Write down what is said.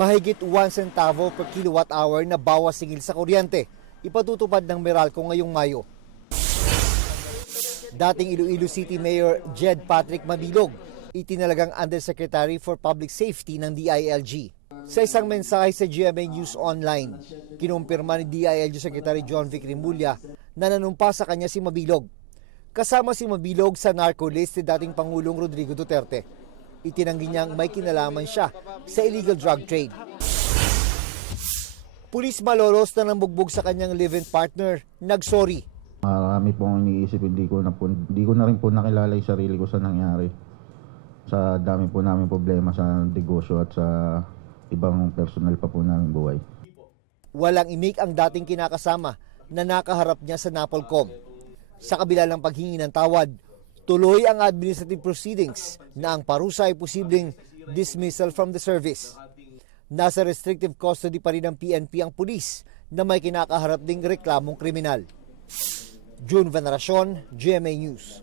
Mahigit 1 centavo per kilowatt hour na bawas singil sa kuryente. Ipatutupad ng Meralco ngayong Mayo. Dating Iloilo City Mayor Jed Patrick Mabilog, itinalagang Undersecretary for Public Safety ng DILG. Sa isang mensahe sa GMA News Online, kinumpirma ni DILG Secretary John Vic Rimulya na nanumpa sa kanya si Mabilog. Kasama si Mabilog sa narco list ni dating Pangulong Rodrigo Duterte. Itinanggi niyang may kinalaman siya sa illegal drug trade. Pulis Malolos na nambugbog sa kanyang live-in partner, nagsorry. Marami pong iniisip, hindi ko na rin po nakilala yung sarili ko sa nangyari. Sa dami po namin problema sa negosyo at sa ibang personal pa po namin buhay. Walang imik ang dating kinakasama na nakaharap niya sa NAPOLCOM. Sa kabila ng paghingi ng tawad, tuloy ang administrative proceedings na ang parusa ay posibleng dismissal from the service. Nasa restrictive custody pa rin ng PNP ang pulis na may kinakaharap ding reklamong kriminal. June Veneracion, GMA News.